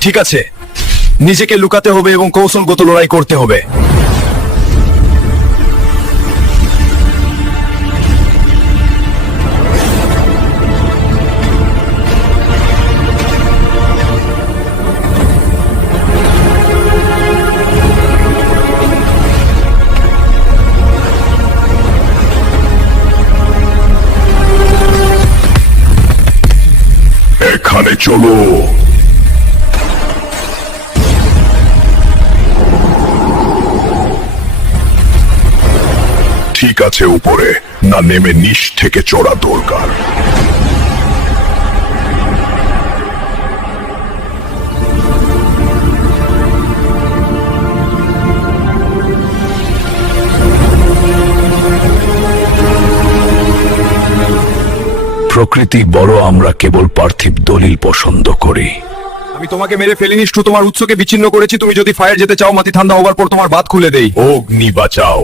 ঠিক আছে, নিজেকে লুকাতে হবে এবং কৌশলগত লড়াই করতে হবে। এখানে চলো। ঠিক আছে, উপরে না নেমে নিচ থেকে চড়া দরকার। প্রকৃতি বড়, আমরা কেবল পার্থিব দলিল পছন্দ করি। আমি তোমাকে মেরে ফেলিনি, তোমার উৎসকে বিচ্ছিন্ন করেছি। তুমি যদি ফায়ার যেতে চাও, মাটি ঠান্ডা হওয়ার পর তোমার বাত খুলে দেই। অগ্নি বাঁচাও।